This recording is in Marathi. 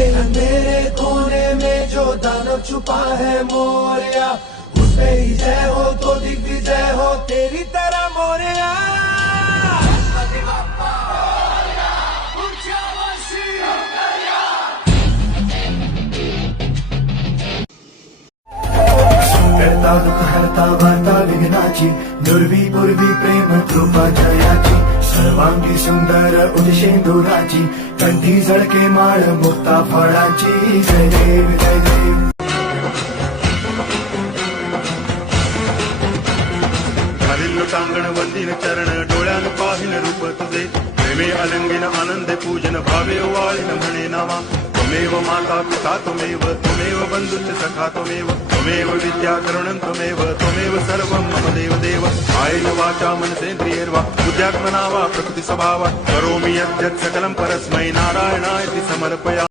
मेरे कोने में जो दानव छुपा है मोरिया, उसमें ही जय हो तो दिग्विजय हो तेरी तरह मोरिया। करता दुःख हरता वार्ता विघ्नाची, दुर्वी पूर्वी प्रेम कृपा जयाची, सर्वांगी सुंदर उदिशेंदुराची, कंठी झळके माळ मुक्ता फळाची। जय देव जय देव। टांगण वंदिन चरण डोळ्यान पाहिन रूप तुझे, प्रेमे अलंगिन आनंद पूजन भावे वाळीन म्हणे नामा। त्वमेव माता पिता त्वमेव बंधुश्च सखा त्वमेव विद्या करुणं त्वमेव सर्वं मम देव देव। कायेन वाचा मनसेन्द्रियैर्वा बुद्ध्यात्मना वा प्रकृति स्वभावात् करोमि यद्यत् सकलं परस्मै नारायणाय समर्पयामि।